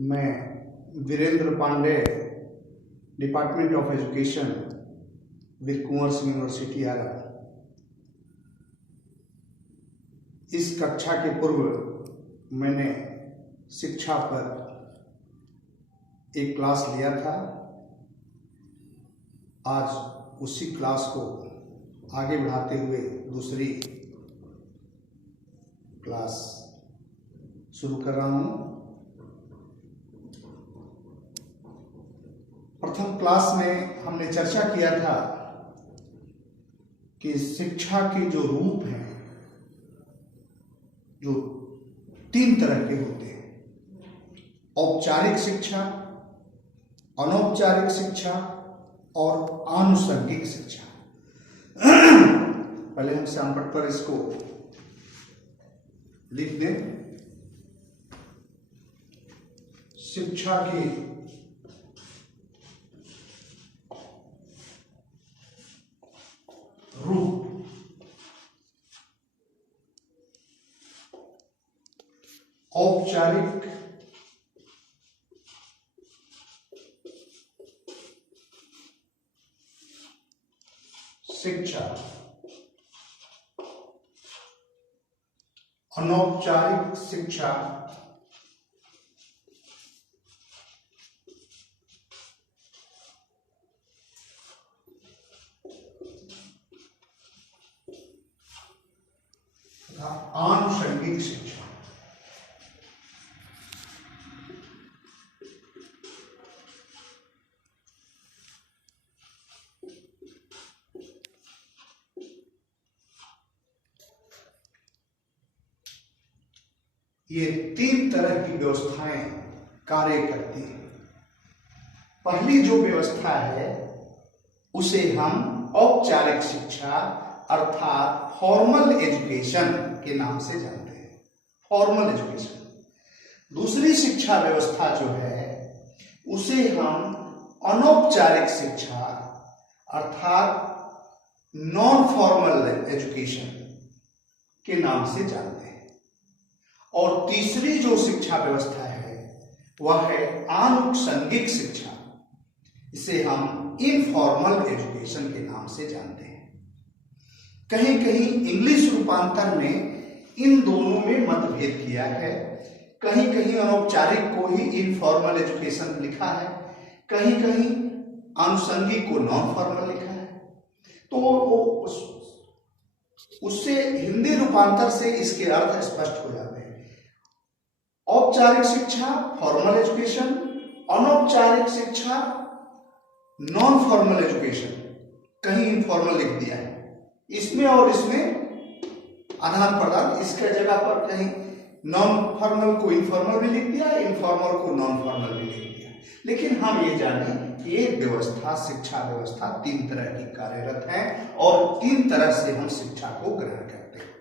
मैं Virendra Pandey, department of education, Veer Kunwar Singh university Ara. इस कक्षा के पूर्व मैंने शिक्षा पर एक क्लास लिया था। आज उसी क्लास को आगे बढ़ाते हुए दूसरी क्लास शुरू कर रहा हूं। प्रथम क्लास में हमने चर्चा किया था कि शिक्षा के जो रूप हैं, जो 3 तरह के होते हैं: औपचारिक शिक्षा, अनौपचारिक शिक्षा और आनुषंगिक शिक्षा। पहले हम श्यामपट्ट पर इसको लिख दें। शिक्षा की रूप: औपचारिक शिक्षा, अनौपचारिक शिक्षा, तथा आनुषंगिक शिक्षा। ये 3 तरह की व्यवस्थाएं कार्य करती हैं। पहली जो व्यवस्था है उसे हम औपचारिक शिक्षा अर्थात फॉर्मल एजुकेशन के नाम से जानते हैं। Formal education. दूसरी शिक्षा व्यवस्था जो है उसे हम अनौपचारिक शिक्षा अर्थात नॉन फॉर्मल एजुकेशन के नाम से जानते हैं। और तीसरी जो शिक्षा व्यवस्था है वह है आनुषंगिक शिक्षा। इसे हम इनफॉर्मल एजुकेशन के नाम से जानते हैं। कहीं कहीं इंग्लिश रूपांतर ने इन दोनों में मतभेद किया है। कहीं कहीं अनौपचारिक को ही इनफॉर्मल एजुकेशन लिखा है, कहीं कहीं आनुषंगिक को नॉन फॉर्मल लिखा है। तो उससे हिंदी रूपांतर से इसके अर्थ स्पष्ट हो जाते हैं। औपचारिक शिक्षा फॉर्मल एजुकेशन, अनौपचारिक शिक्षा नॉन फॉर्मल एजुकेशन, कहीं इनफॉर्मल लिख दिया है। इसमें और इसमें आदान प्रदान, इसके जगह पर कहीं नॉन फॉर्मल को इनफॉर्मल भी लिख दिया, इनफॉर्मल को नॉन फॉर्मल भी लिख दिया। लेकिन हम ये जानें कि ये व्यवस्था, शिक्षा व्यवस्था 3 तरह की कार्यरत है और 3 तरह से हम शिक्षा को ग्रहण करते हैं: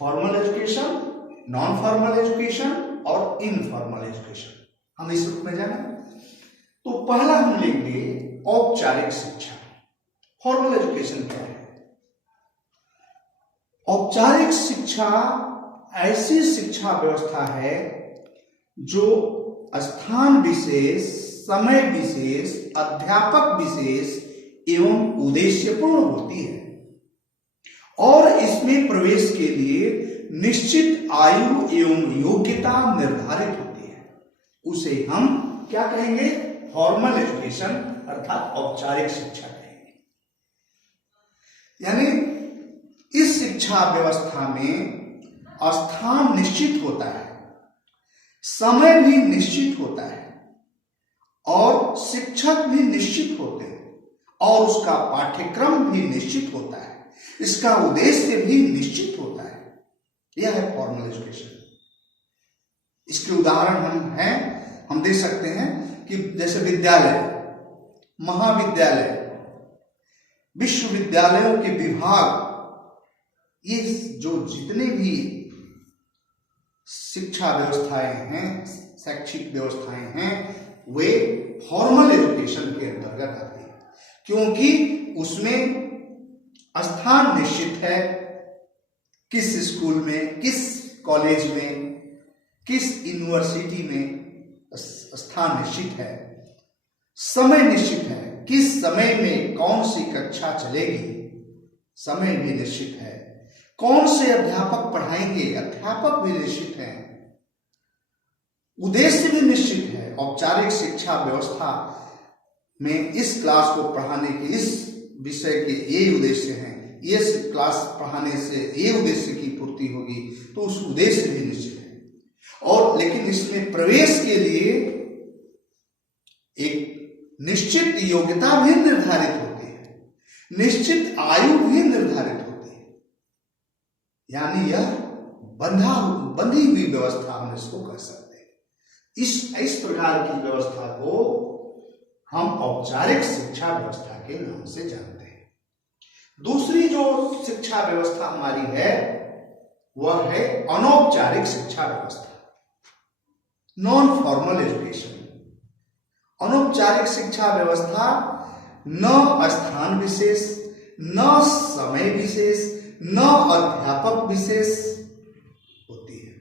formal education, non formal education और इनफॉर्मल एजुकेशन। हम इस रूप में जाने तो पहला हम लेंगे औपचारिक शिक्षा। फॉर्मल एजुकेशन क्या है? औपचारिक शिक्षा ऐसी शिक्षा व्यवस्था है जो स्थान विशेष, समय विशेष, अध्यापक विशेष एवं उद्देश्यपूर्ण होती है और इसमें प्रवेश के लिए निश्चित आयु एवं योग्यता निर्धारित होती है। उसे हम क्या कहेंगे? फॉर्मल एजुकेशन अर्थात औपचारिक शिक्षा कहेंगे। यानी इस शिक्षा व्यवस्था में स्थान निश्चित होता है, समय भी निश्चित होता है और शिक्षक भी निश्चित होते हैं और उसका पाठ्यक्रम भी निश्चित होता है, इसका उद्देश्य भी निश्चित होता है। यह है फॉर्मल एजुकेशन। इसके उदाहरण हम दे सकते हैं कि जैसे विद्यालय, महाविद्यालय, विश्वविद्यालयों के विभाग, ये जो जितने भी शिक्षा व्यवस्थाएं हैं, शैक्षिक व्यवस्थाएं हैं, वे फॉर्मल एजुकेशन के अंतर्गत आती हैं, क्योंकि उसमें स्थान निश्चित है। किस स्कूल में, किस कॉलेज में, किस यूनिवर्सिटी में स्थान निश्चित है, समय निश्चित है, किस समय में कौन सी कक्षा चलेगी, समय भी निश्चित है, कौन से अध्यापक पढ़ाएंगे, अध्यापक भी निश्चित हैं, उद्देश्य भी निश्चित है। औपचारिक शिक्षा व्यवस्था में इस क्लास को पढ़ाने के, इस विषय के ये उद्देश्य हैं, इस क्लास पढ़ाने से ये उद्देश्य की पूर्ति होगी, तो उस उद्देश्य भी निश्चित है। और लेकिन इसमें प्रवेश के लिए एक निश्चित योग्यता भी निर्धारित होती है, निश्चित आयु भी निर्धारित होती है, यानी यह बंधी हुई व्यवस्था हम इसको कह सकते हैं। इस प्रकार की व्यवस्था को हम औपचारिक शिक्षा व्यवस्था के नाम से जानते हैं। दूसरी जो शिक्षा व्यवस्था हमारी है वह है अनौपचारिक शिक्षा व्यवस्था, नॉन फॉर्मल एजुकेशन। अनौपचारिक शिक्षा व्यवस्था न स्थान विशेष, न समय विशेष, न अध्यापक विशेष होती है,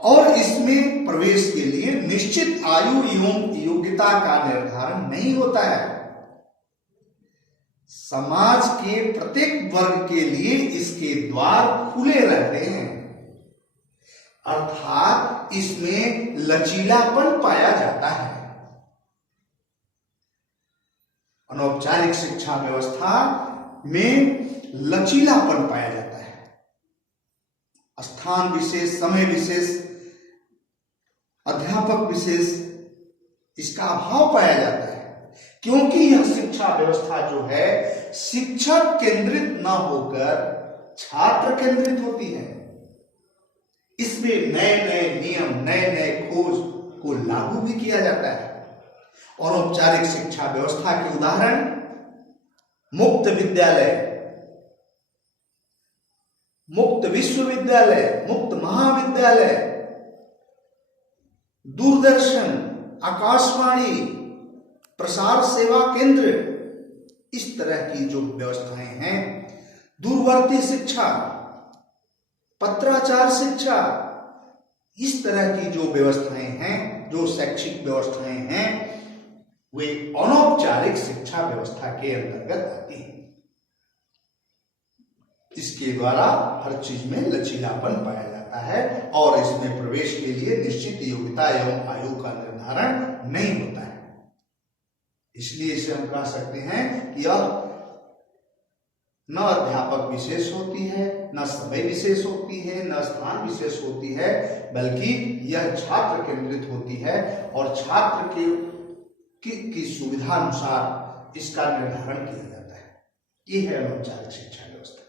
और इसमें प्रवेश के लिए निश्चित आयु एवं योग्यता का निर्धारण नहीं होता है। समाज के प्रत्येक वर्ग के लिए इसके द्वार खुले रहते हैं, अर्थात इसमें लचीलापन पाया जाता है। अनौपचारिक शिक्षा व्यवस्था में लचीलापन पाया जाता है, स्थान विशेष, समय विशेष, अध्यापक विशेष इसका अभाव पाया जाता है, क्योंकि यह शिक्षा व्यवस्था जो है शिक्षक केंद्रित न होकर छात्र केंद्रित होती है। इसमें नए नए नियम, नए नए खोज को लागू भी किया जाता है। और औपचारिक शिक्षा व्यवस्था के उदाहरण मुक्त विद्यालय, मुक्त विश्वविद्यालय, मुक्त महाविद्यालय, दूरदर्शन, आकाशवाणी, प्रसार सेवा केंद्र, इस तरह की जो व्यवस्थाएं हैं, दूरवर्ती शिक्षा, पत्राचार शिक्षा, इस तरह की जो व्यवस्थाएं हैं, जो शैक्षिक व्यवस्थाएं हैं, वे अनौपचारिक शिक्षा व्यवस्था के अंतर्गत आती हैं। इसके द्वारा हर चीज में लचीलापन पाया जाता है और इसमें प्रवेश के लिए निश्चित योग्यता एवं आयु का निर्धारण नहीं होता है। इसलिए इसे हम कह सकते हैं कि यह न अध्यापक विशेष होती है, न समय विशेष होती है, न स्थान विशेष होती है, बल्कि यह छात्र केंद्रित होती है और छात्र की सुविधा अनुसार इसका निर्धारण किया जाता है। यह है अनौपचारिक शिक्षा व्यवस्था।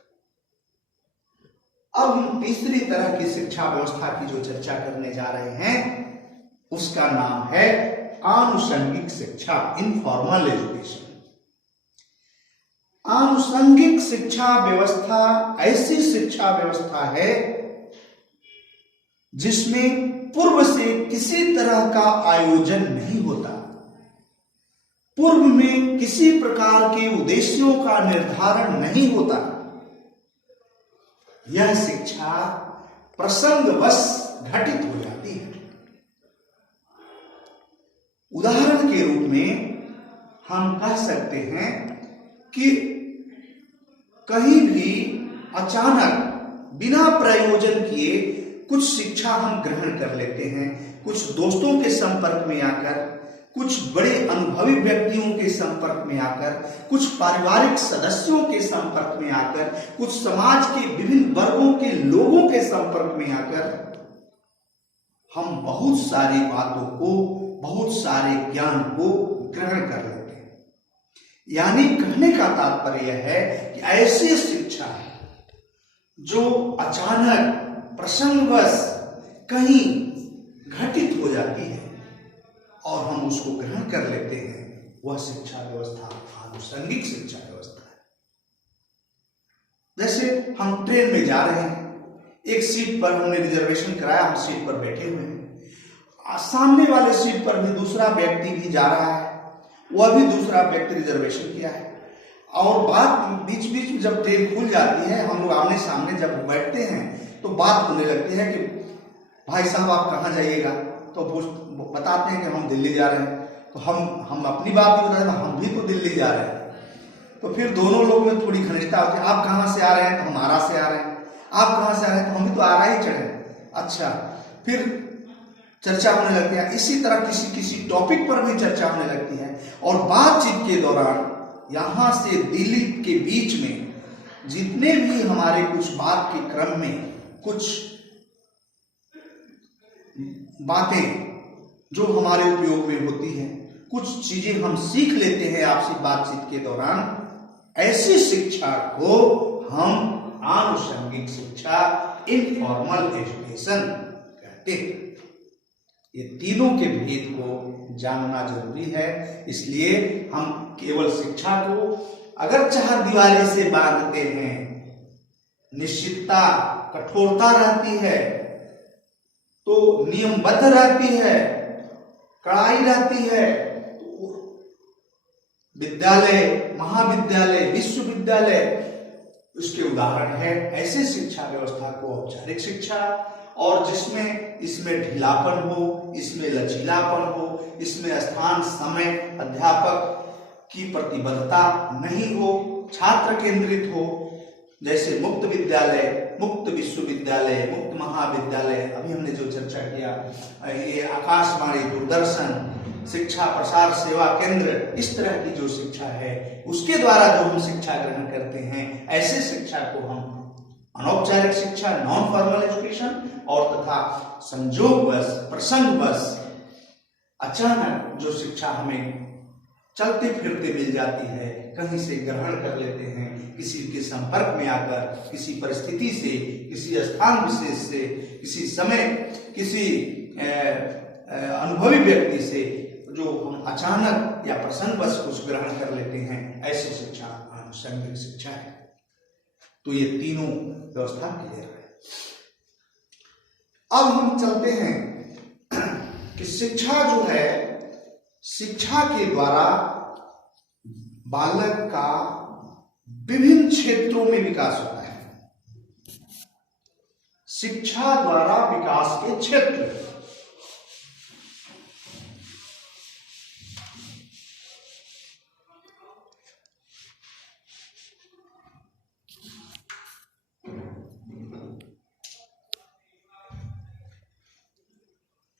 अब हम तीसरी तरह की शिक्षा व्यवस्था की जो चर्चा करने जा रहे हैं उसका नाम है आनुषंगिक शिक्षा, इनफॉर्मल एजुकेशन। आनुषंगिक शिक्षा व्यवस्था ऐसी शिक्षा व्यवस्था है जिसमें पूर्व से किसी तरह का आयोजन नहीं होता, पूर्व में किसी प्रकार के उद्देश्यों का निर्धारण नहीं होता। यह शिक्षा प्रसंगवश घटित हो जाती है। उदाहरण के रूप में हम कह सकते हैं कि कहीं भी अचानक बिना प्रयोजन किए कुछ शिक्षा हम ग्रहण कर लेते हैं, कुछ दोस्तों के संपर्क में आकर, कुछ बड़े अनुभवी व्यक्तियों के संपर्क में आकर, कुछ पारिवारिक सदस्यों के संपर्क में आकर, कुछ समाज के विभिन्न वर्गों के लोगों के संपर्क में आकर हम बहुत सारी बातों को, बहुत सारे ज्ञान को ग्रहण कर लेते हैं। यानी कहने का तात्पर्य है कि ऐसी शिक्षा जो अचानक प्रसंगवश कहीं घटित हो जाती है और हम उसको ग्रहण कर लेते हैं, वह शिक्षा व्यवस्था आनुषंगिक शिक्षा व्यवस्था है। जैसे हम ट्रेन में जा रहे हैं, एक सीट पर हमने रिजर्वेशन कराया, हम सीट पर बैठे हुए हैं, सामने वाले सीट पर भी दूसरा व्यक्ति भी जा रहा है, वह भी दूसरा व्यक्ति रिजर्वेशन किया है, और बात बीच बीच में जब ट्रेन खुल जाती है, हम लोग आमने सामने जब बैठते हैं तो बात होने लगती है कि भाई साहब आप कहाँ जाइएगा, तो बताते हैं कि हम दिल्ली जा रहे हैं। तो हम अपनी बात भी बताते हैं, हम भी तो दिल्ली जा रहे हैं। तो फिर दोनों लोग में थोड़ी घनिष्ठता होती है। आप कहाँ से आ रहे हैं, तो हम आरा से आ रहे हैं। आप कहाँ से आ रहे हैं, तो हम भी तो आरा ही चढ़े। अच्छा, फिर चर्चा होने लगती है। इसी तरह किसी किसी टॉपिक पर भी चर्चा होने लगती है, और बातचीत के दौरान यहां से दिल्ली के बीच में जितने भी हमारे कुछ बात के क्रम में कुछ बातें जो हमारे उपयोग में होती हैं, कुछ चीजें हम सीख लेते हैं आपसी बातचीत के दौरान, ऐसी शिक्षा को हम आनुषंगिक शिक्षा, इनफॉर्मल एजुकेशन कहते हैं। ये तीनों के भेद को जानना जरूरी है। इसलिए हम केवल शिक्षा को अगर चार दीवारी से बांधते हैं, निश्चितता, कठोरता रहती है, तो नियमबद्ध रहती है, कड़ाई रहती है, तो विद्यालय, महाविद्यालय, विश्वविद्यालय उसके उदाहरण है। ऐसे शिक्षा व्यवस्था को औपचारिक शिक्षा, और जिसमें इसमें ढीलापन हो, इसमें लचीलापन हो, इसमें स्थान, समय, अध्यापक की प्रतिबद्धता नहीं हो, छात्र केंद्रित हो, जैसे मुक्त विद्यालय, मुक्त विश्वविद्यालय, मुक्त महाविद्यालय, अभी हमने जो चर्चा किया, ये आकाशवाणी, दूरदर्शन, शिक्षा प्रसार सेवा केंद्र, इस तरह की जो शिक्षा है उसके द्वारा जो हम शिक्षा ग्रहण करते हैं, ऐसे शिक्षा को हम अनौपचारिक शिक्षा, नॉन फॉर्मल एजुकेशन, और तथा संयोगवश, प्रसंगवश अचानक जो शिक्षा हमें चलते फिरते मिल जाती है, कहीं से ग्रहण कर लेते हैं, किसी के संपर्क में आकर, किसी परिस्थिति से, किसी स्थान विशेष से, किसी समय, किसी अनुभवी व्यक्ति से जो हम अचानक या प्रसंगवश कुछ ग्रहण कर लेते हैं, ऐसी शिक्षा आनुषंगिक शिक्षा है। तो ये तीनों व्यवस्था क्लियर है। अब हम चलते हैं कि शिक्षा जो है, शिक्षा के द्वारा बालक का विभिन्न क्षेत्रों में विकास होता है। शिक्षा द्वारा विकास के क्षेत्र,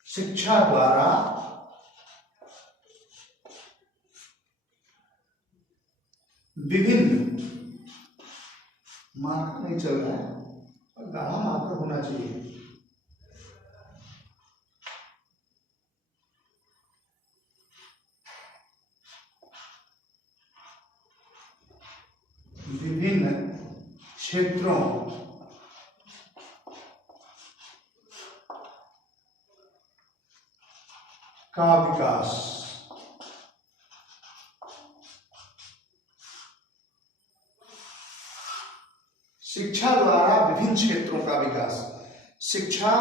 शिक्षा द्वारा विभिन्न, मार्कर नहीं चल रहा है, गाढ़ा मार्कर होना चाहिए, विभिन्न क्षेत्रों का विकास, शिक्षा द्वारा विभिन्न क्षेत्रों का विकास। शिक्षा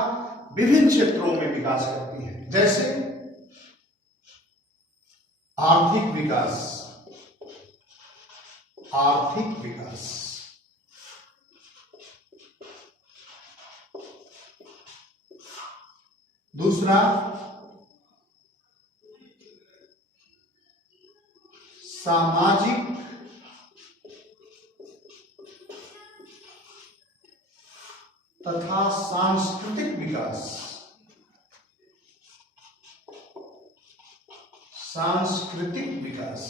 विभिन्न क्षेत्रों में विकास करती है, जैसे आर्थिक विकास, आर्थिक विकास, दूसरा सामाजिक तथा सांस्कृतिक विकास, सांस्कृतिक विकास,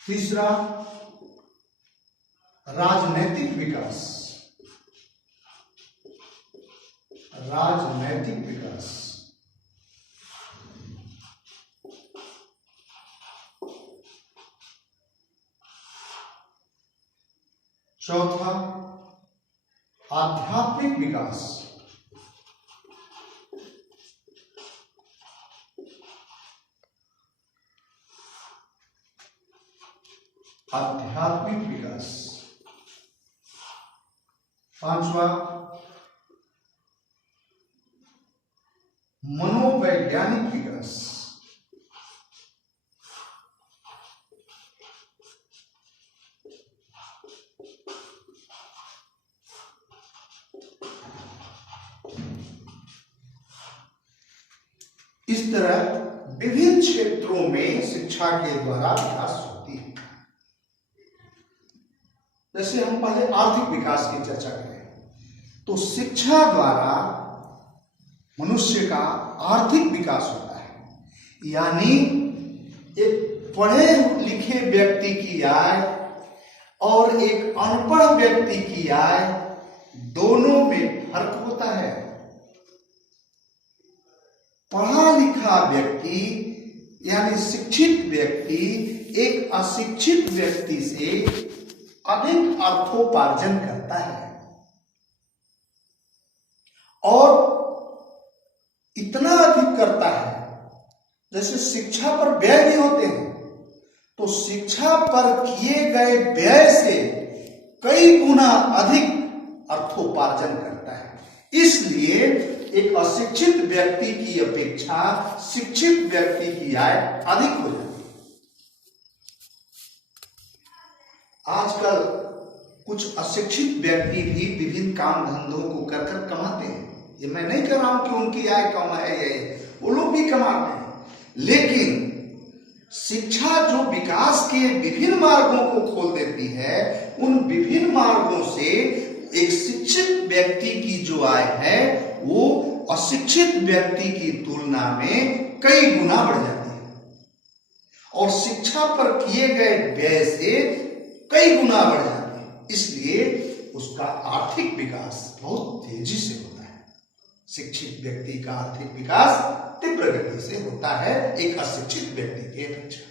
तीसरा राजनैतिक विकास, राजनैतिक विकास, चौथा आध्यात्मिक विकास, आध्यात्मिक विकास, पांचवा मनोवैज्ञानिक विकास, इस तरह विभिन्न क्षेत्रों में शिक्षा के द्वारा विकास होती है। जैसे हम पहले आर्थिक विकास की चर्चा करें तो शिक्षा द्वारा मनुष्य का आर्थिक विकास होता है। यानी एक पढ़े लिखे व्यक्ति की आय और एक अनपढ़ व्यक्ति की आय दोनों में फर्क होता है। पढ़ा लिखा व्यक्ति यानी शिक्षित व्यक्ति एक अशिक्षित व्यक्ति से अधिक अर्थोपार्जन करता है और इतना अधिक करता है। जैसे शिक्षा पर व्यय भी होते हैं तो शिक्षा पर किए गए व्यय से कई गुना अधिक अर्थोपार्जन करता है। इसलिए एक अशिक्षित व्यक्ति की अपेक्षा शिक्षित व्यक्ति की आय अधिक हो जाती है। आजकल कुछ अशिक्षित व्यक्ति भी विभिन्न काम धंधों को कर कर कमाते हैं। ये मैं नहीं कह रहा हूं कि उनकी आय कम है या वो लोग भी कमाते हैं, लेकिन शिक्षा जो विकास के विभिन्न मार्गों को खोल देती है, उन विभिन्न मार्गों से एक शिक्षित व्यक्ति की जो आय है वो अशिक्षित व्यक्ति की तुलना में कई गुना बढ़ जाती है और शिक्षा पर किए गए व्यय से कई गुना बढ़ जाती है। इसलिए उसका आर्थिक विकास बहुत तेजी से होता है। शिक्षित व्यक्ति का आर्थिक विकास तीव्र गति से होता है एक अशिक्षित व्यक्ति की अपेक्षा।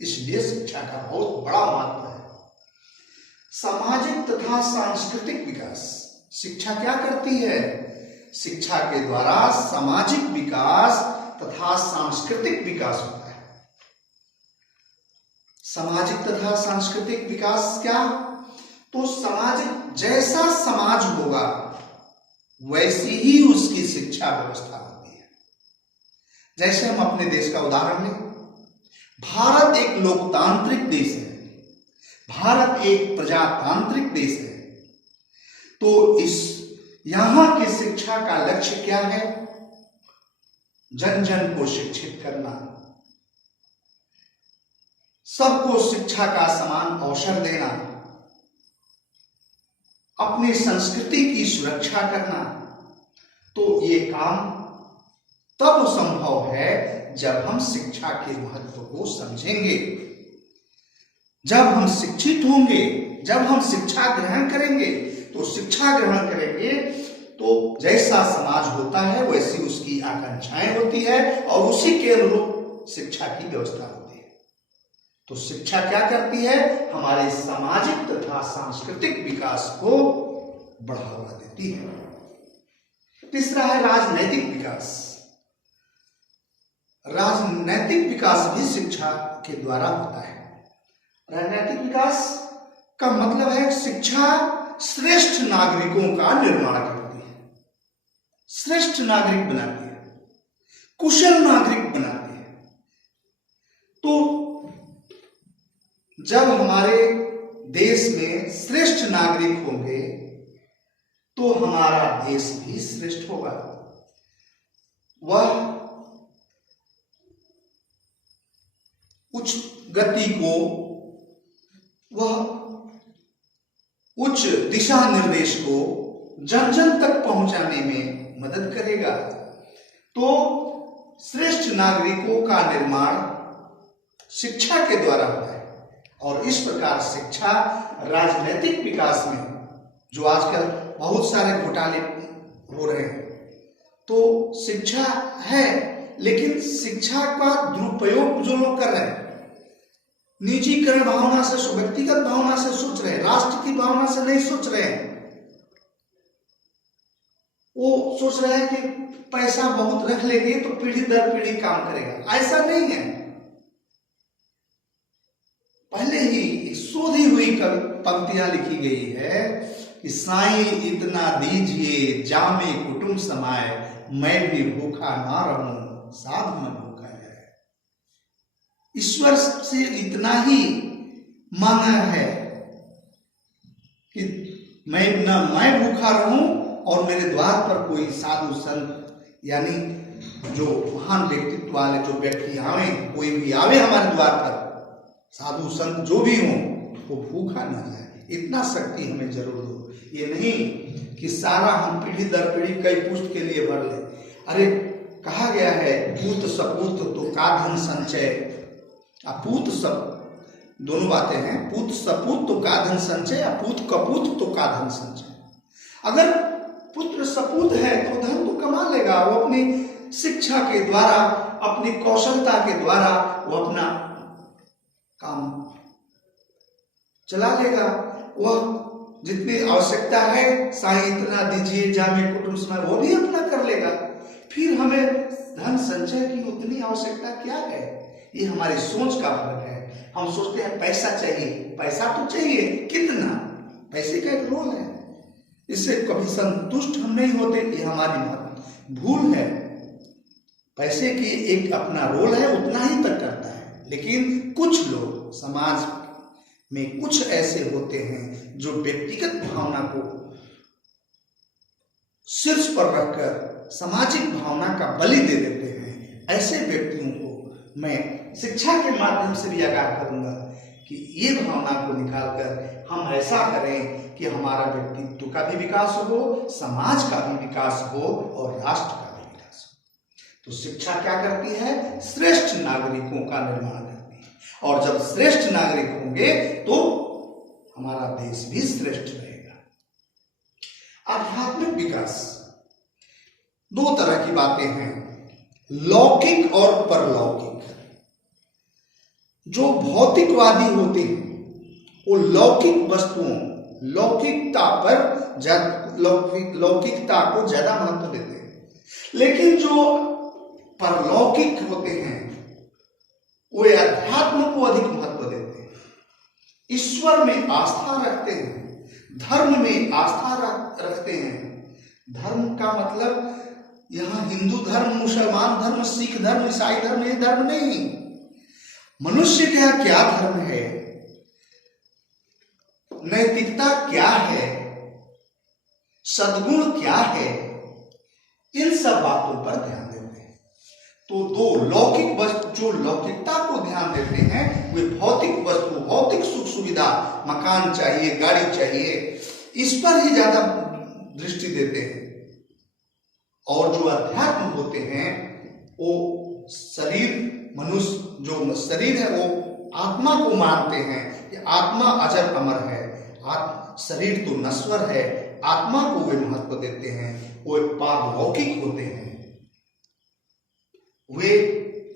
इसलिए शिक्षा का बहुत बड़ा महत्व है। सामाजिक तथा सांस्कृतिक विकास शिक्षा क्या करती है? शिक्षा के द्वारा सामाजिक विकास तथा सांस्कृतिक विकास होता है। सामाजिक तथा सांस्कृतिक विकास क्या? तो सामाजिक जैसा समाज होगा वैसी ही उसकी शिक्षा व्यवस्था होती है। जैसे हम अपने देश का उदाहरण लें, भारत एक लोकतांत्रिक देश है, भारत एक प्रजातांत्रिक देश है। तो इस यहां की शिक्षा का लक्ष्य क्या है? जन जन को शिक्षित करना, सबको शिक्षा का समान अवसर देना, अपनी संस्कृति की सुरक्षा करना। तो ये काम तब संभव है जब हम शिक्षा के महत्व को समझेंगे, जब हम शिक्षित होंगे, जब हम शिक्षा ग्रहण करेंगे। तो शिक्षा ग्रहण करेंगे तो जैसा समाज होता है वैसी उसकी आकांक्षाएं होती है और उसी के अनुरूप शिक्षा की व्यवस्था होती है। तो शिक्षा क्या करती है? हमारे सामाजिक तथा सांस्कृतिक विकास को बढ़ावा देती है। तीसरा है राजनैतिक विकास। राजनैतिक विकास भी शिक्षा के द्वारा होता है। राजनैतिक विकास का मतलब है शिक्षा श्रेष्ठ नागरिकों का निर्माण करती है, श्रेष्ठ नागरिक बनाती है, कुशल नागरिक बनाती है। तो जब हमारे देश में श्रेष्ठ नागरिक होंगे तो हमारा देश भी श्रेष्ठ होगा। वह उच्च गति को, वह उच्च दिशा निर्देश को जन जन तक पहुंचाने में मदद करेगा। तो श्रेष्ठ नागरिकों का निर्माण शिक्षा के द्वारा होता है और इस प्रकार शिक्षा राजनीतिक विकास में, जो आजकल बहुत सारे घोटाले हो रहे हैं, तो शिक्षा है, लेकिन शिक्षा का दुरुपयोग जो लोग कर रहे हैं, निजीकरण भावना से, व्यक्तिगत भावना से सोच रहे हैं, राष्ट्र की भावना से नहीं सोच रहे हैं। वो सोच रहे हैं कि पैसा बहुत रख लेंगे तो पीढ़ी दर पीढ़ी काम करेगा। ऐसा नहीं है। पहले ही शोधी हुई पंक्तियां लिखी गई है कि साईं इतना दीजिए जामे कुटुंब समाए, मैं भी भूखा ना रहूं साध मन भूखा है। ईश्वर से इतना ही मांगा है कि मैं भूखा रहूं और मेरे द्वार पर कोई साधु संत यानी जो महान व्यक्तित्व वाले जो व्यक्ति आवे, कोई भी आवे हमारे द्वार पर, साधु संत जो भी हों, वो भूखा न जाए, इतना शक्ति हमें जरूर दो। ये नहीं कि सारा हम पीढ़ी दर पीढ़ी कई पुष्ट के लिए भर ले। अरे कहा गया है पूत सपूत तो का धन संचय, अपूत सब दोनों बातें हैं, पूत सपूत तो का धन संचय, अपूत कपूत तो का धन संचय। अगर पुत्र सपूत है तो धन तो कमा लेगा, वो अपनी शिक्षा के द्वारा, अपनी कौशलता के द्वारा वो अपना काम चला लेगा। वह जितनी आवश्यकता है, साईं इतना दीजिए जामे कुटुंब समय, वो भी अपना कर लेगा। फिर हमें धन संचय की उतनी आवश्यकता क्या है? ये हमारी सोच का फर्क है। हम सोचते हैं पैसा चाहिए, पैसा तो चाहिए, कितना? पैसे का एक रोल है, इससे कभी संतुष्ट हम नहीं होते, ये हमारी भूल है। पैसे की एक अपना रोल है, उतना ही तक करता है। लेकिन कुछ लोग समाज में कुछ ऐसे होते हैं जो व्यक्तिगत भावना को शीर्ष पर रखकर सामाजिक भावना का बलि दे देते हैं। ऐसे व्यक्तियों को मैं शिक्षा के माध्यम से भी आगाह करूंगा कि ये भावना को निकालकर हम ऐसा करें कि हमारा व्यक्तित्व का भी विकास हो, समाज का भी विकास हो और राष्ट्र का भी विकास हो। तो शिक्षा क्या करती है? श्रेष्ठ नागरिकों का निर्माण करती है, और जब श्रेष्ठ नागरिक होंगे तो हमारा देश भी श्रेष्ठ रहेगा। आध्यात्मिक विकास दो तरह की बातें हैं, लौकिक और परलौकिक। जो भौतिकवादी होते हैं वो लौकिक वस्तुओं, लौकिकता पर लौकिकता को ज्यादा महत्व देते हैं। लेकिन जो परलौकिक होते हैं वो अध्यात्म को अधिक महत्व देते हैं, ईश्वर में आस्था रखते हैं, धर्म में आस्था रखते हैं। धर्म का मतलब यहाँ हिंदू धर्म, मुसलमान धर्म, सिख धर्म, ईसाई धर्म, ये धर्म नहीं। मनुष्य का क्या धर्म है, नैतिकता क्या है, सद्गुण क्या है, इन सब बातों पर ध्यान देते हैं। तो दो लौकिक वस्तु, जो लौकिकता को ध्यान देते हैं वे भौतिक वस्तु, भौतिक सुख सुविधा, मकान चाहिए, गाड़ी चाहिए, इस पर ही ज्यादा दृष्टि देते हैं। और जो अध्यात्म होते हैं वो शरीर, मनुष्य जो शरीर है वो आत्मा को मानते हैं कि आत्मा अजर अमर है, शरीर तो नश्वर है, आत्मा को वे महत्व देते हैं। वो पारलौकिक होते हैं, वे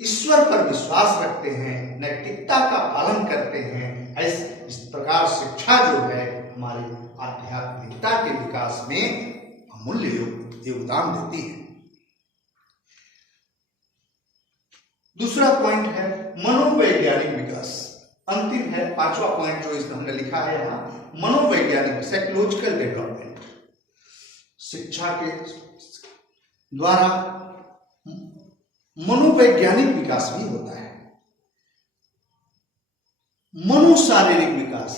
ईश्वर पर विश्वास रखते हैं, नैतिकता का पालन करते हैं। इस प्रकार शिक्षा जो है हमारी आध्यात्मिकता के विकास में अमूल्य योगदान देती है। दूसरा पॉइंट है मनोवैज्ञानिक विकास। अंतिम है पांचवा पॉइंट जो इसमें हमने लिखा है यहाँ, मनोवैज्ञानिक साइकोलॉजिकल डेवलपमेंट। शिक्षा के द्वारा मनोवैज्ञानिक विकास भी होता है। मनोशारीरिक विकास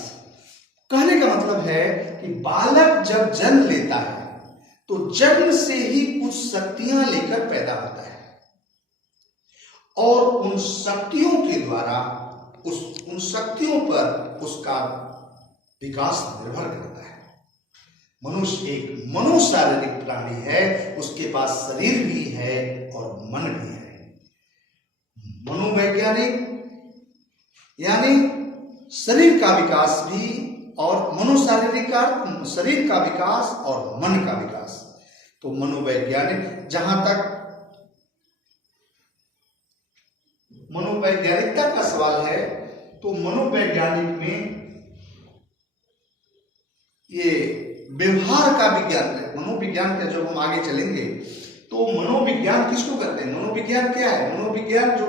कहने का मतलब है कि बालक जब जन्म लेता है तो जन्म से ही कुछ शक्तियां लेकर पैदा होता है, और उन शक्तियों के द्वारा उन शक्तियों पर उसका विकास निर्भर करता है। मनुष्य एक मनोशारीरिक प्राणी है, उसके पास शरीर भी है और मन भी है। मनोवैज्ञानिक यानी शरीर का विकास भी, और मनोशारीरिक का शरीर का विकास और मन का विकास। तो मनोवैज्ञानिक, जहां तक मनोवैज्ञानिकता का सवाल है तो मनोवैज्ञानिक में ये व्यवहार का विज्ञान है। मनोविज्ञान का जब हम आगे चलेंगे तो मनोविज्ञान किसको कहते हैं, मनोविज्ञान क्या है? मनोविज्ञान जो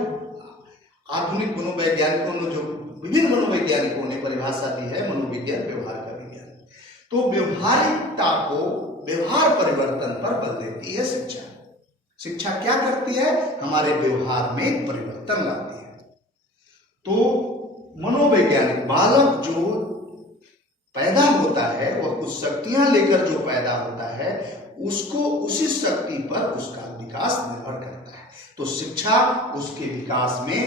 आधुनिक मनोवैज्ञानिकों ने, जो विभिन्न मनोवैज्ञानिकों ने परिभाषा दी है, मनोविज्ञान व्यवहार का विज्ञान। तो व्यवहारिकता को, व्यवहार परिवर्तन पर बल देती है शिक्षा। शिक्षा क्या करती है? हमारे व्यवहार में परिवर्तन लाती है। तो मनोवैज्ञानिक बालक जो पैदा होता है वह कुछ शक्तियां लेकर जो पैदा होता है, उसको उसी शक्ति पर उसका विकास निर्भर करता है। तो शिक्षा उसके विकास में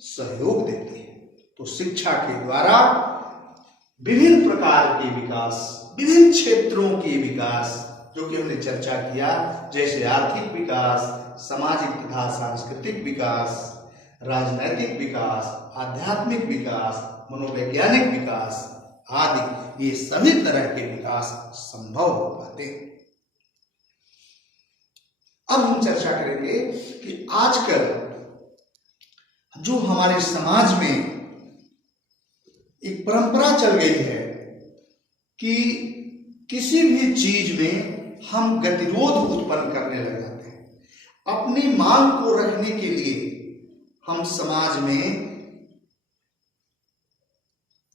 सहयोग देती है। तो शिक्षा के द्वारा विभिन्न प्रकार के विकास, विभिन्न क्षेत्रों के विकास, जो कि हमने चर्चा किया, जैसे आर्थिक विकास, सामाजिक तथा सांस्कृतिक विकास, राजनैतिक विकास, आध्यात्मिक विकास, मनोवैज्ञानिक विकास आदि, ये सभी तरह के विकास संभव हो पाते हैं। अब हम चर्चा करेंगे कि आजकल जो हमारे समाज में एक परंपरा चल गई है कि किसी भी चीज में हम गतिरोध उत्पन्न करने लग जाते हैं। अपनी मांग को रखने के लिए हम समाज में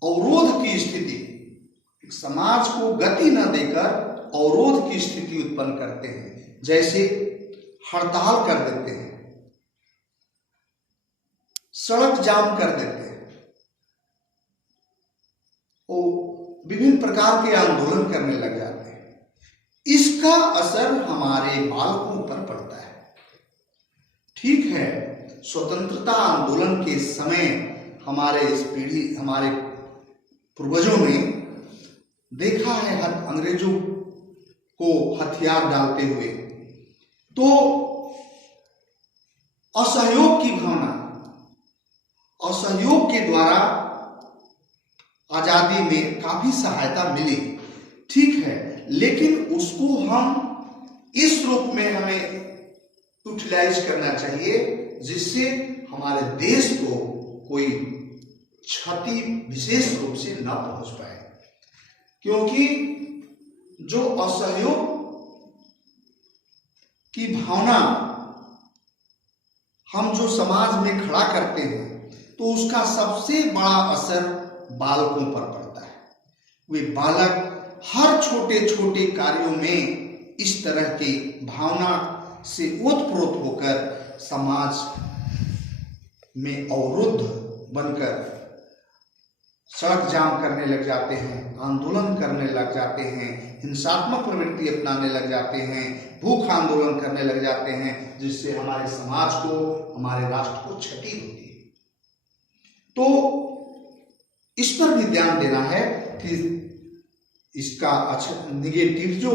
अवरोध की स्थिति, समाज को गति न देकर अवरोध की स्थिति उत्पन्न करते हैं। जैसे हड़ताल कर देते हैं, सड़क जाम कर देते हैं, विभिन्न प्रकार के आंदोलन करने लग जाते हैं। इसका असर हमारे बालकों पर पड़ता है। ठीक है, स्वतंत्रता आंदोलन के समय हमारे इस पीढ़ी, हमारे पूर्वजों ने देखा है अंग्रेजों को हथियार डालते हुए, तो असहयोग की भावना, असहयोग के द्वारा आजादी में काफी सहायता मिली। ठीक है, लेकिन उसको हम इस रूप में हमें यूटिलाइज करना चाहिए जिससे हमारे देश को कोई क्षति विशेष रूप से न पहुंच पाए। क्योंकि जो असहयोग की भावना हम जो समाज में खड़ा करते हैं, तो उसका सबसे बड़ा असर बालकों पर पड़ता है। वे बालक हर छोटे छोटे कार्यों में इस तरह की भावना से ओतप्रोत होकर समाज में अवरुद्ध बनकर सड़क जाम करने लग जाते हैं, आंदोलन करने लग जाते हैं, हिंसात्मक प्रवृत्ति अपनाने लग जाते हैं, भूख आंदोलन करने लग जाते हैं, जिससे हमारे समाज को, हमारे राष्ट्र को क्षति होती है। तो इस पर भी ध्यान देना है कि इसका निगेटिव जो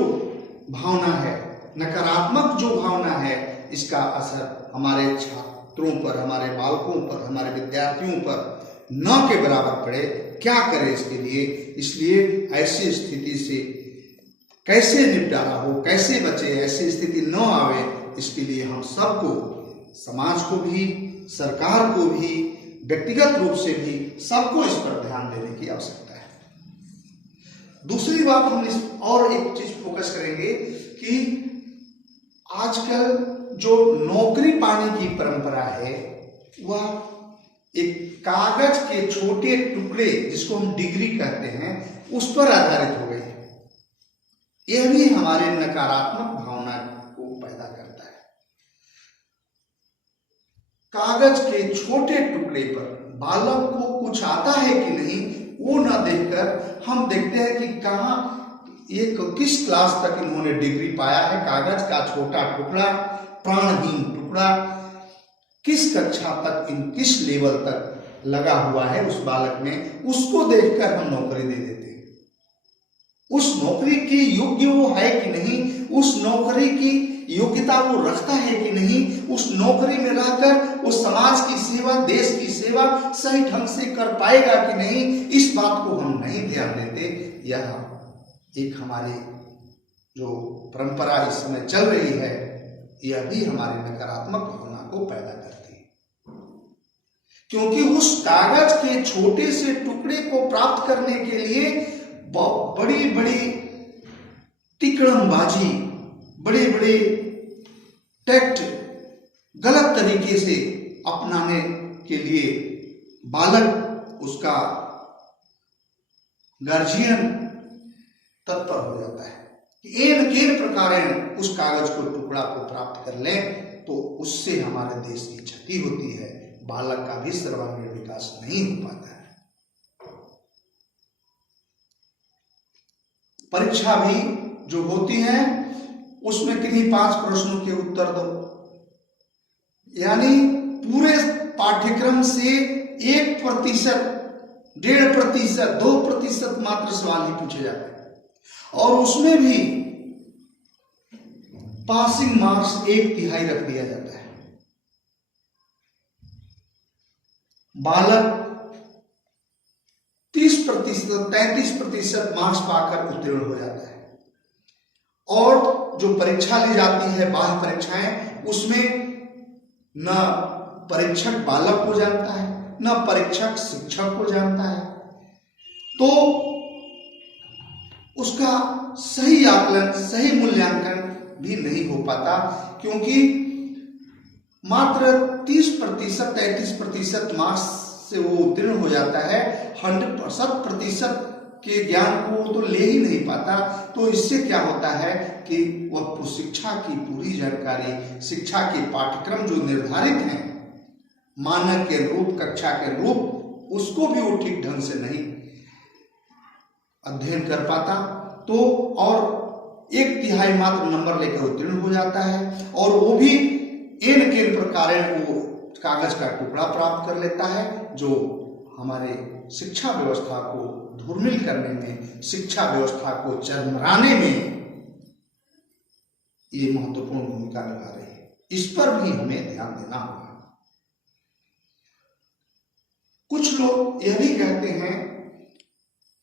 भावना है, नकारात्मक जो भावना है, इसका असर हमारे छात्रों पर, हमारे बालकों पर, हमारे विद्यार्थियों पर न के बराबर पड़े। क्या करें इसके लिए? इसलिए ऐसी स्थिति से कैसे निपटारा हो, कैसे बचे, ऐसी स्थिति न आवे, इसके लिए हम सबको, समाज को भी, सरकार को भी, व्यक्तिगत रूप से भी सबको इस पर ध्यान देने की आवश्यकता है। दूसरी बात हम इस और एक चीज फोकस करेंगे कि आजकल जो नौकरी पाने की परंपरा है, वह एक कागज के छोटे टुकड़े, जिसको हम डिग्री कहते हैं, उस पर आधारित हो गई है। यह भी हमारे नकारात्मक भावना को पैदा करता है। कागज के छोटे टुकड़े पर बालक को कुछ आता है कि नहीं, वो न देखकर हम देखते हैं कि कहाँ ये किस क्लास तक इन्होंने डिग्री पाया है। कागज का छोटा टुकड़ा, प्राणहीन टुकड़ा, किस कक्षा तक, किस लेवल तक लगा हुआ है उस बालक में, उसको देखकर हम नौकरी दे देते हैं। उस नौकरी की योग्य वो है कि नहीं, उस नौकरी की योग्यता वो रखता है कि नहीं, उस नौकरी में रहकर वो समाज की सेवा, देश की सेवा सही ढंग से कर पाएगा कि नहीं, इस बात को हम नहीं ध्यान देते। यह एक हमारी जो परंपरा इस समय चल रही है, यह भी हमारी नकारात्मक भावना को पैदा करती है। क्योंकि उस कागज के छोटे से टुकड़े को प्राप्त करने के लिए बड़ी बड़ी तिकड़मबाजी, बड़े बड़े टैक्ट गलत तरीके से अपनाने के लिए बालक, उसका गार्जियन तत्पर हो जाता है कि एन केन प्रकारेण उस कागज को, टुकड़ा को प्राप्त कर लें, तो उससे हमारे देश की क्षति होती है, बालक का भी सर्वांगीण विकास नहीं हो पाता है। परीक्षा भी जो होती है, उसमें किन्हीं 5 प्रश्नों के उत्तर दो, यानी पूरे पाठ्यक्रम से 1%, 1.5%, 2% मात्र सवाल ही पूछे जाते हैं और उसमें भी पासिंग मार्क्स 1/3 रख दिया जाता है। बालक 30%, 33% मार्क्स पाकर उत्तीर्ण हो जाता है और जो परीक्षा ली जाती है, बाह्य परीक्षाएं, उसमें न परीक्षक बालक को जानता है, न परीक्षक शिक्षक को जानता है, तो उसका सही आकलन, सही मूल्यांकन भी नहीं हो पाता, क्योंकि मात्र 30%, 33% मार्क्स से वो उत्तीर्ण हो जाता है, 100% के ज्ञान को तो ले ही नहीं पाता। तो इससे क्या होता है कि वह शिक्षा की पूरी जानकारी, शिक्षा के पाठ्यक्रम जो निर्धारित हैं मानक के रूप, कक्षा के रूप, उसको भी वो ठीक ढंग से नहीं अध्ययन कर पाता, तो और 1/3 मात्र नंबर लेकर उत्तीर्ण हो जाता है और वो भी एन के प्रकार वो कागज का टुकड़ा प्राप्त कर लेता है, जो हमारे शिक्षा व्यवस्था को धूमिल करने में, शिक्षा व्यवस्था को चरमराने में ये महत्वपूर्ण भूमिका निभा रही है। इस पर भी हमें ध्यान देना होगा। कुछ लोग यह भी कहते हैं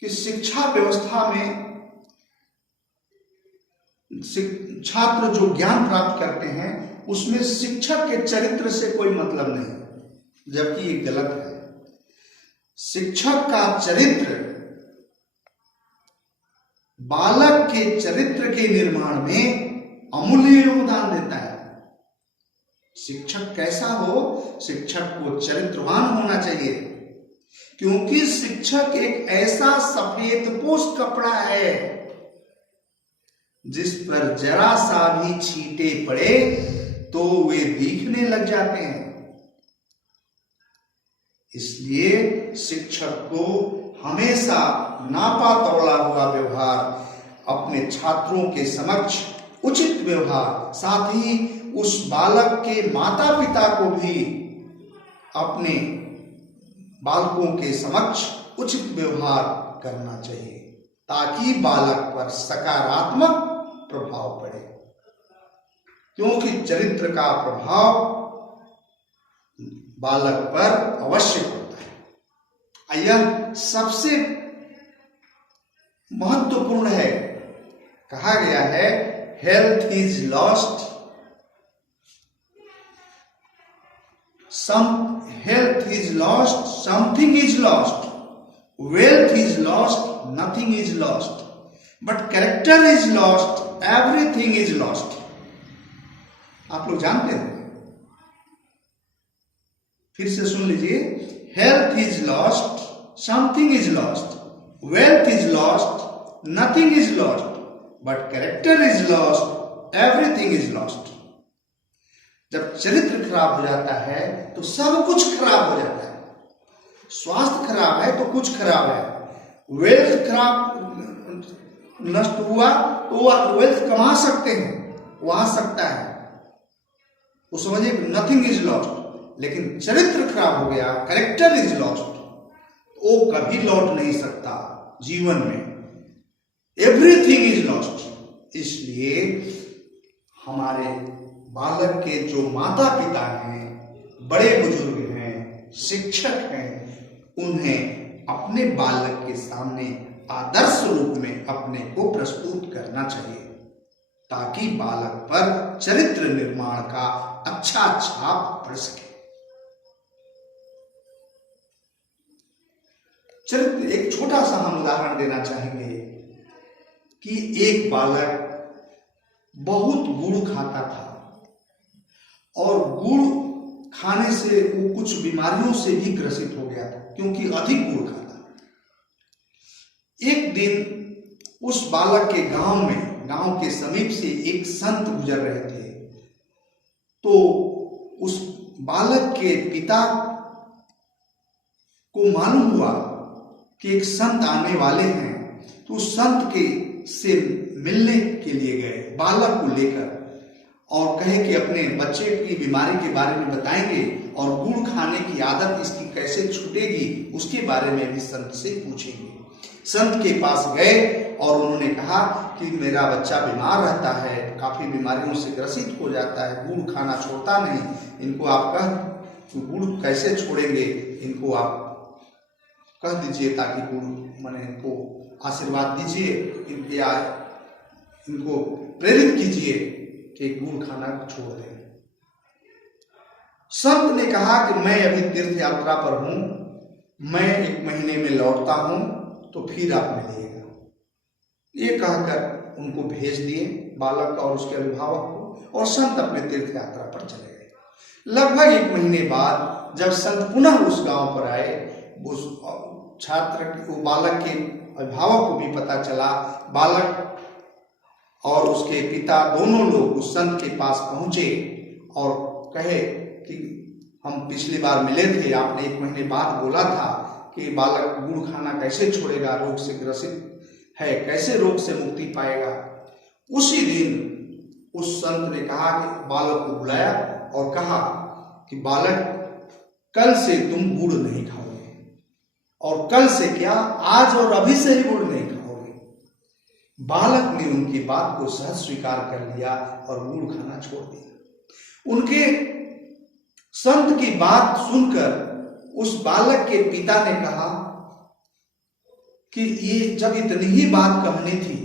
कि शिक्षा व्यवस्था में छात्र जो ज्ञान प्राप्त करते हैं उसमें शिक्षक के चरित्र से कोई मतलब नहीं, जबकि ये गलत है। शिक्षक का चरित्र बालक के चरित्र के निर्माण में अमूल्य योगदान देता है। शिक्षक कैसा हो? शिक्षक को चरित्रवान होना चाहिए, क्योंकि शिक्षक एक ऐसा सफेदपोश कपड़ा है जिस पर जरा सा भी छींटे पड़े तो वे दिखने लग जाते हैं। इसलिए शिक्षक को हमेशा नापा तौला हुआ व्यवहार, अपने छात्रों के समक्ष उचित व्यवहार, साथ ही उस बालक के माता पिता को भी अपने बालकों के समक्ष उचित व्यवहार करना चाहिए, ताकि बालक पर सकारात्मक प्रभाव पड़े, क्योंकि चरित्र का प्रभाव बालक पर अवश्य पड़ता है। यह सबसे महत्वपूर्ण है। कहा गया है, health is lost, health is lost, something is lost, wealth is lost, nothing is lost, but character is lost, everything is lost. आप लोग जानते हैं? फिर से सुन लीजिए, health is lost, something is lost, wealth is lost, nothing is lost, but character is lost, everything is lost. जब चरित्र खराब हो जाता है तो सब कुछ खराब हो जाता है। स्वास्थ्य खराब है तो कुछ खराब है, वेल्थ खराब नष्ट हुआ तो वेल्थ कमा सकते हैं, वो आ सकता है, वो समझिए नथिंग इज लॉस्ट। लेकिन चरित्र खराब हो गया, कैरेक्टर इज लॉस्ट, वो कभी लौट नहीं सकता जीवन में, एवरीथिंग इज लॉस्ट। इसलिए हमारे बालक के जो माता पिता हैं, बड़े बुजुर्ग हैं, शिक्षक हैं, उन्हें अपने बालक के सामने आदर्श रूप में अपने को प्रस्तुत करना चाहिए, ताकि बालक पर चरित्र निर्माण का अच्छा छाप पड़ सके। चरित्र, एक छोटा सा हम उदाहरण देना चाहेंगे कि एक बालक बहुत गुड़ खाता था और गुड़ खाने से वो कुछ बीमारियों से भी ग्रसित हो गया था, क्योंकि अधिक गुड़ खाता। एक दिन उस बालक के गांव के समीप से एक संत गुजर रहे थे, तो उस बालक के पिता को मालूम हुआ कि एक संत आने वाले हैं, तो उस संत के से मिलने के लिए गए बालक को लेकर, और कहे कि अपने बच्चे की बीमारी के बारे में बताएंगे और गुड़ खाने की आदत इसकी कैसे छूटेगी उसके बारे में भी संत से पूछेंगे। संत के पास गए और उन्होंने कहा कि मेरा बच्चा बीमार रहता है, काफी बीमारियों से ग्रसित हो जाता है, गुड़ खाना छोड़ता नहीं, इनको आप कह गुड़ कैसे छोड़ेंगे, इनको आप कह दीजिए ताकि गुड़ माने इनको आशीर्वाद दीजिए, इनको प्रेरित कीजिए कि गुड़ खाना छोड़ दें। संत ने कहा कि मैं अभी तीर्थ यात्रा पर हूं, मैं 1 महीने में लौटता हूं तो फिर आप मिलिएगा। ये कहकर उनको भेज दिए, बालक और उसके अभिभावक को, और संत अपने तीर्थ यात्रा पर चले गए। लगभग 1 महीने बाद जब संत पुनः उस गांव पर आए, उस छात्र वो बालक के अभिभावक को भी पता चला, बालक और उसके पिता दोनों लोग उस संत के पास पहुंचे और कहे कि हम पिछली बार मिले थे, आपने 1 महीने बाद बोला था कि बालक गुड़ खाना कैसे छोड़ेगा, रोग से ग्रसित है, कैसे रोग से मुक्ति पाएगा। उसी दिन उस संत ने कहा कि बालक को बुलाया और कहा कि बालक कल से तुम गुड़ नहीं खाओगे, और कल से क्या, आज और अभी से ही गुड़ नहीं खाओगे। बालक ने उनकी बात को सहज स्वीकार कर लिया और गुड़ खाना छोड़ दिया। उनके संत की बात सुनकर उस बालक के पिता ने कहा कि ये जब इतनी ही बात कहनी थी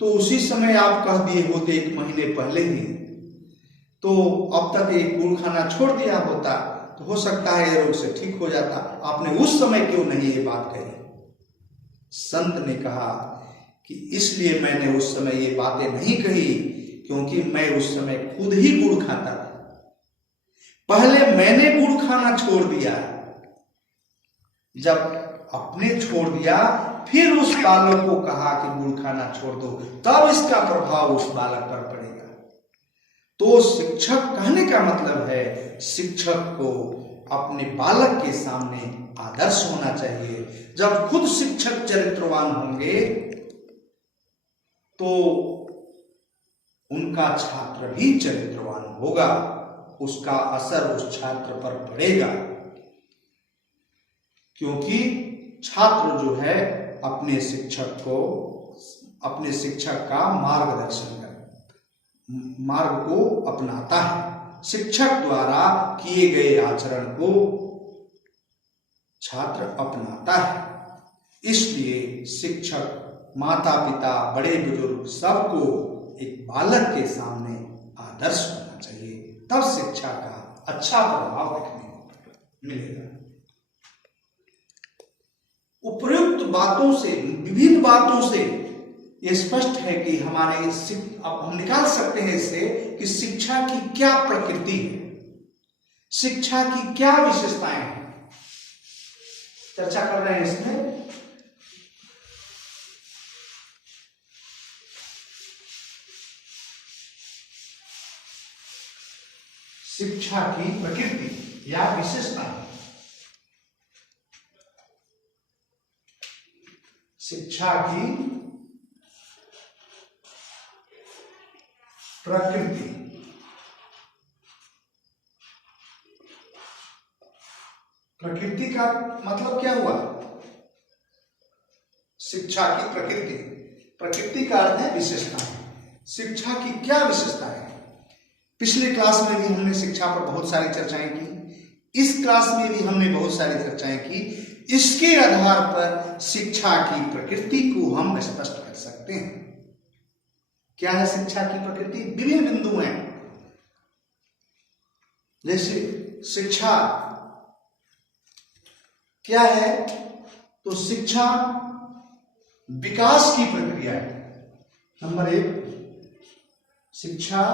तो उसी समय आप कह दिए होते 1 महीने पहले ही, तो अब तक ये गुड़ खाना छोड़ दिया होता तो हो सकता है ये रोग से ठीक हो जाता, आपने उस समय क्यों नहीं ये बात कही। संत ने कहा कि इसलिए मैंने उस समय ये बातें नहीं कही क्योंकि मैं उस समय खुद ही गुड़ खाता था। पहले मैंने गुड़ खाना छोड़ दिया, जब अपने छोड़ दिया फिर उस बालक को कहा कि गुड़ खाना छोड़ दो, तब इसका प्रभाव उस बालक पर पड़ेगा। तो शिक्षक कहने का मतलब है, शिक्षक को अपने बालक के सामने आदर्श होना चाहिए। जब खुद शिक्षक चरित्रवान होंगे तो उनका छात्र भी चरित्रवान होगा, उसका असर उस छात्र पर पड़ेगा, क्योंकि छात्र जो है अपने शिक्षक का मार्गदर्शन मार्ग को अपनाता है। शिक्षक द्वारा किए गए आचरण को छात्र अपनाता है। इसलिए शिक्षक, माता पिता, बड़े बुजुर्ग सबको एक बालक के सामने आदर्श होना चाहिए, तब शिक्षा का अच्छा प्रभाव देखने को मिलेगा। उपयुक्त बातों से, विभिन्न बातों से यह स्पष्ट है कि हमारे अब हम निकाल सकते हैं इससे कि शिक्षा की क्या प्रकृति है, शिक्षा की क्या विशेषताएं हैं। चर्चा कर रहे हैं इसमें। शिक्षा की प्रकृति या विशेषताएं। शिक्षा की प्रकृति। प्रकृति का मतलब क्या हुआ? शिक्षा की प्रकृति। प्रकृति का अर्थ है विशेषताएं। शिक्षा की क्या विशेषताएं? पिछले क्लास में भी हमने शिक्षा पर बहुत सारी चर्चाएं की, इस क्लास में भी हमने बहुत सारी चर्चाएं की। इसके आधार पर शिक्षा की प्रकृति को हम स्पष्ट कर सकते हैं। क्या है शिक्षा की प्रकृति? विभिन्न बिंदु हैं। जैसे शिक्षा क्या है? तो शिक्षा विकास की प्रक्रिया है। नंबर 1, शिक्षा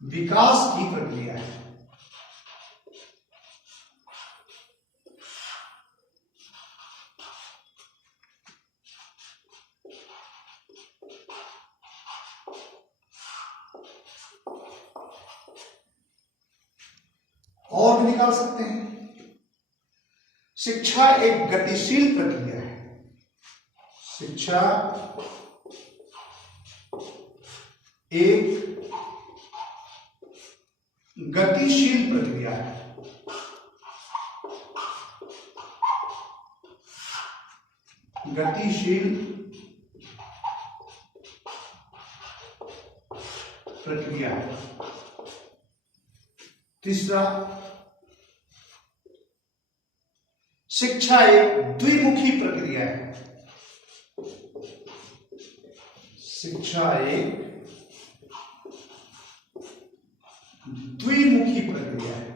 विकास की प्रक्रिया है। और भी निकाल सकते हैं। शिक्षा एक गतिशील प्रक्रिया है। शिक्षा एक गतिशील प्रक्रिया है। गतिशील प्रक्रिया है। तीसरा, शिक्षा एक द्विमुखी प्रक्रिया है। शिक्षा एक द्विमुखी प्रक्रिया है।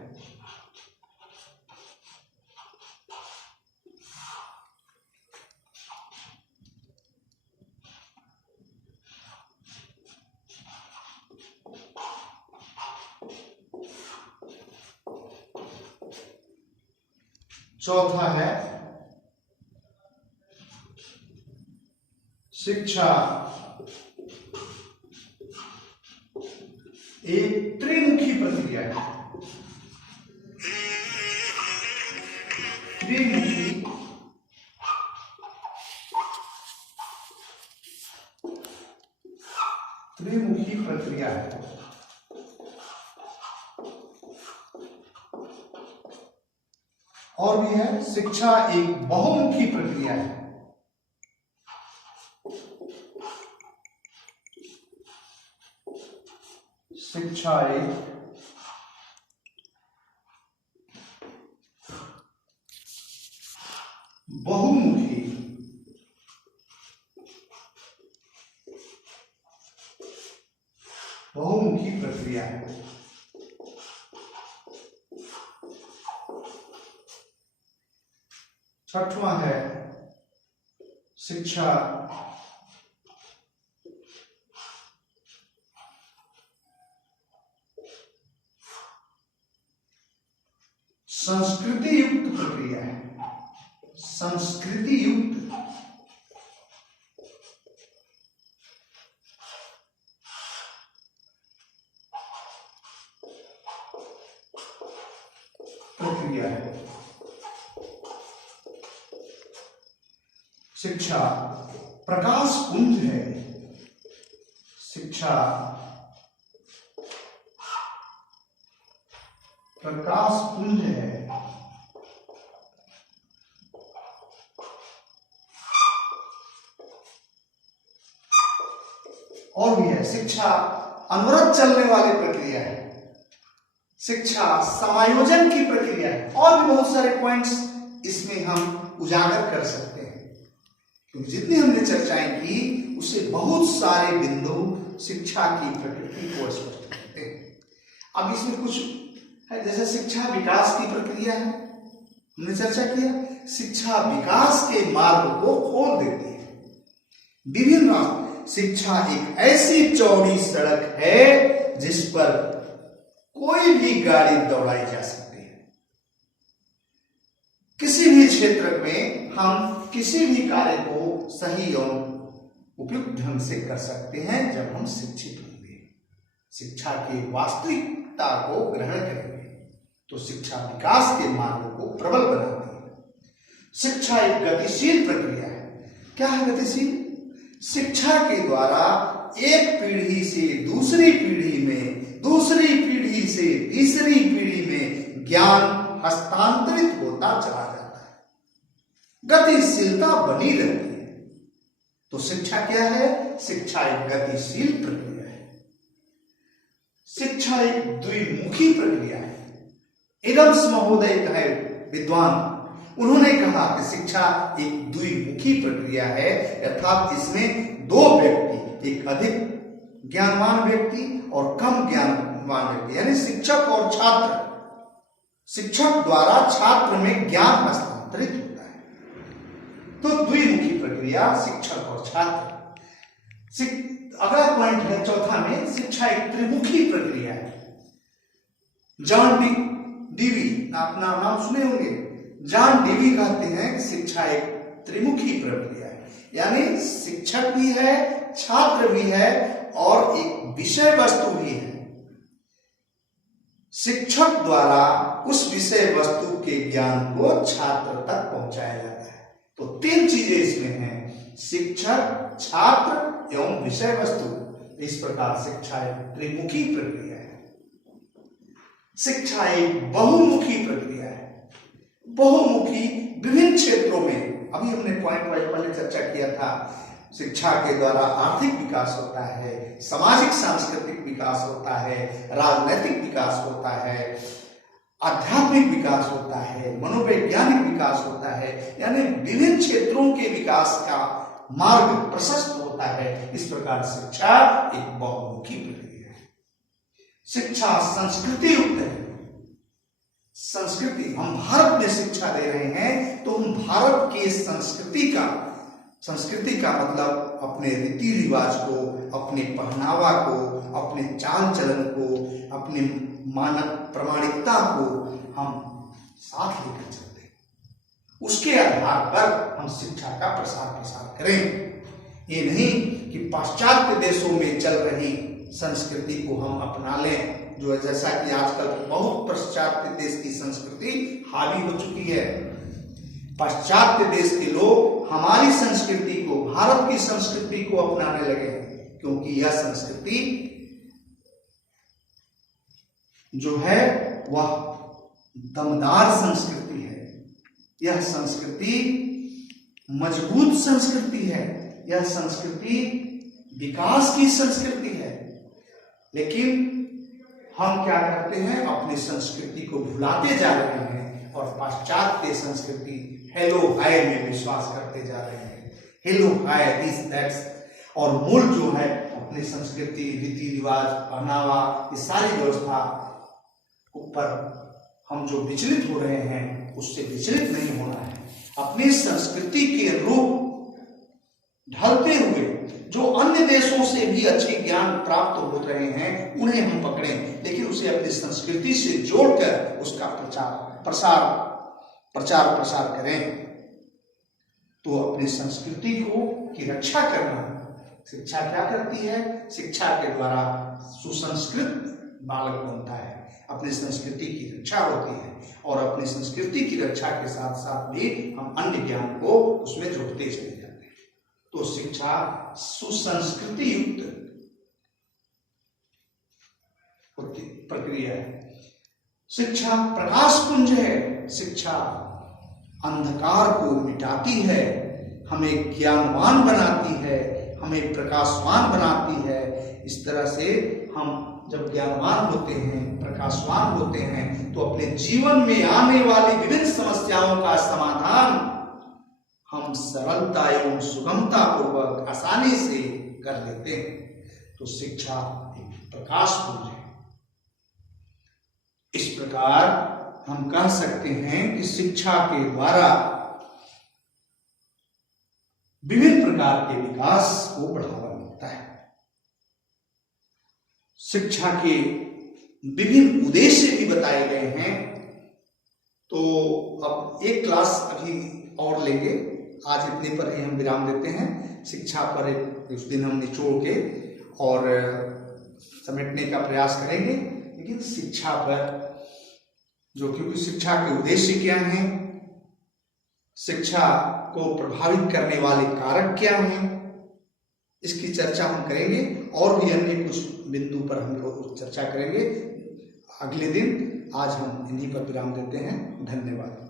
चौथा है शिक्षा एक त्रिमुखी प्रक्रिया है। त्रिमुखी प्रक्रिया है। और भी है, शिक्षा एक बहुमुखी प्रक्रिया है। शिक्षा एक बहुमुखी प्रक्रिया है। छठवां है शिक्षा संस्कृति युक्त प्रक्रिया है। संस्कृति युक्त प्रक्रिया है। शिक्षा प्रकाश पुंज है। शिक्षा प्रकाश पुंज है। और भी है शिक्षा अनवरत चलने वाली प्रक्रिया है। शिक्षा समायोजन की प्रक्रिया है। और भी बहुत सारे पॉइंट्स इसमें हम उजागर कर सकते हैं, क्योंकि जितनी हमने चर्चाएं की उससे बहुत सारे बिंदु शिक्षा की प्रकृति को स्पष्ट करते हैं। अब इसमें कुछ है, जैसे शिक्षा विकास की प्रक्रिया है, हमने चर्चा किया। शिक्षा विकास के मार्ग को खोल देती है। विभिन्न रास्ते। शिक्षा एक ऐसी चौड़ी सड़क है जिस पर कोई भी गाड़ी दौड़ाई जा सकती है। किसी भी क्षेत्र में हम किसी भी कार्य को सही और उपयुक्त ढंग से कर सकते हैं जब हम शिक्षित होंगे, शिक्षा की वास्तविकता को ग्रहण करेंगे, तो शिक्षा विकास के मार्ग को प्रबल बनाती है। शिक्षा एक गतिशील प्रक्रिया है। क्या है गतिशील? शिक्षा के द्वारा एक पीढ़ी से दूसरी पीढ़ी में, दूसरी पीढ़ी से तीसरी पीढ़ी में ज्ञान हस्तांतरित होता चला जाता है, गतिशीलता बनी रहती है। तो शिक्षा क्या है? शिक्षा एक गतिशील प्रक्रिया है। शिक्षा एक द्विमुखी प्रक्रिया है। एडम्स महोदय कहे विद्वान, उन्होंने कहा कि शिक्षा एक द्विमुखी प्रक्रिया है, अर्थात इसमें दो व्यक्ति, एक अधिक ज्ञानवान व्यक्ति और कम ज्ञानवान व्यक्ति, यानी शिक्षक और छात्र, शिक्षक द्वारा छात्र में ज्ञान हस्तांतरित होता है। तो द्विमुखी प्रक्रिया शिक्षक और छात्र। अगला पॉइंट है चौथा में, शिक्षा एक त्रिमुखी प्रक्रिया है। जॉन डीवी, अपना नाम सुने होंगे, जॉन डीवी कहते हैं कि शिक्षा एक त्रिमुखी प्रक्रिया है, यानी शिक्षक भी है, छात्र भी है और एक विषय वस्तु भी है। शिक्षक द्वारा उस विषय वस्तु के ज्ञान को छात्र तक पहुंचाया जाता है। तो तीन चीजें इसमें हैं, शिक्षक, छात्र एवं विषय वस्तु। इस प्रकार शिक्षा एक त्रिमुखी प्रक्रिया है। शिक्षा एक बहुमुखी प्रक्रिया है। बहुमुखी विभिन्न क्षेत्रों में, अभी हमने पॉइंट वाइज पहले चर्चा किया था, शिक्षा के द्वारा आर्थिक विकास होता है, सामाजिक सांस्कृतिक विकास होता है, राजनैतिक विकास होता है, आध्यात्मिक विकास होता है, मनोवैज्ञानिक विकास होता है, यानी विभिन्न क्षेत्रों के विकास का मार्ग प्रशस्त होता है। इस प्रकार शिक्षा एक बहुमुखी प्रक्रिया है। शिक्षा संस्कृति युक्त है। संस्कृति, हम भारत में शिक्षा दे रहे हैं तो हम भारत की संस्कृति का मतलब अपने रीति रिवाज को, अपने पहनावा को, अपने चाल चलन को, अपने मानक प्रमाणिकता को हम साथ लेकर चलते हैं। उसके आधार पर हम शिक्षा का प्रसार करें। ये नहीं कि पाश्चात्य देशों में चल रही संस्कृति को हम अपना लें, जो जैसा कि आजकल बहुत पाश्चात्य देश की संस्कृति हावी हो चुकी है। पाश्चात्य देश के लोग हमारी संस्कृति को, भारत की संस्कृति को अपनाने लगे हैं, क्योंकि यह संस्कृति जो है वह दमदार संस्कृति है। यह संस्कृति मजबूत संस्कृति है। यह संस्कृति विकास की संस्कृति है। लेकिन हम क्या करते हैं, अपनी संस्कृति को भुलाते जा रहे हैं और पाश्चात्य संस्कृति हेलो हाय में विश्वास करते जा रहे हैं। हेलो हाय दिस दैट्स, और मूल जो है अपनी संस्कृति, रीति रिवाज, पहनावा, ये सारी व्यवस्था ऊपर हम जो विचलित हो रहे हैं उससे विचलित नहीं होना है। अपनी संस्कृति के अनुरूप ढलते हुए जो अन्य देशों से भी अच्छे ज्ञान प्राप्त हो रहे हैं उन्हें हम पकड़ें, लेकिन उसे अपनी संस्कृति से जोड़कर उसका प्रचार प्रसार करें। तो अपनी संस्कृति की रक्षा करना शिक्षा क्या करती है? शिक्षा के द्वारा सुसंस्कृत बालक बनता है, अपनी संस्कृति की रक्षा होती है, और अपनी संस्कृति की रक्षा के साथ साथ भी हम अन्य ज्ञान को उसमें जोड़ते चले जाते हैं। तो शिक्षा सुसंस्कृति युक्त प्रक्रिया है। शिक्षा प्रकाश पुंज है। शिक्षा अंधकार को मिटाती है, हमें ज्ञानवान बनाती है, हमें प्रकाशवान बनाती है। इस तरह से हम जब ज्ञानवान होते हैं, प्रकाशवान होते हैं, तो अपने जीवन में आने वाली विभिन्न समस्याओं का समाधान हम सरलता एवं सुगमता पूर्वक आसानी से कर लेते हैं। तो शिक्षा एक प्रकाश पुंज है। इस प्रकार हम कह सकते हैं कि शिक्षा के द्वारा विभिन्न प्रकार के विकास को बढ़ावा मिलता है। शिक्षा के विभिन्न उद्देश्य भी बताए गए हैं। तो अब एक क्लास अभी और लेंगे, आज इतने पर ही हम विराम देते हैं। शिक्षा पर उस दिन हम निचोड़ के और समेटने का प्रयास करेंगे, लेकिन शिक्षा पर जो, क्योंकि शिक्षा के उद्देश्य क्या हैं, शिक्षा को प्रभावित करने वाले कारक क्या हैं, इसकी चर्चा हम करेंगे, और भी अन्य कुछ बिंदु पर हम लोग चर्चा करेंगे अगले दिन। आज हम इन्हीं पर विराम देते हैं। धन्यवाद।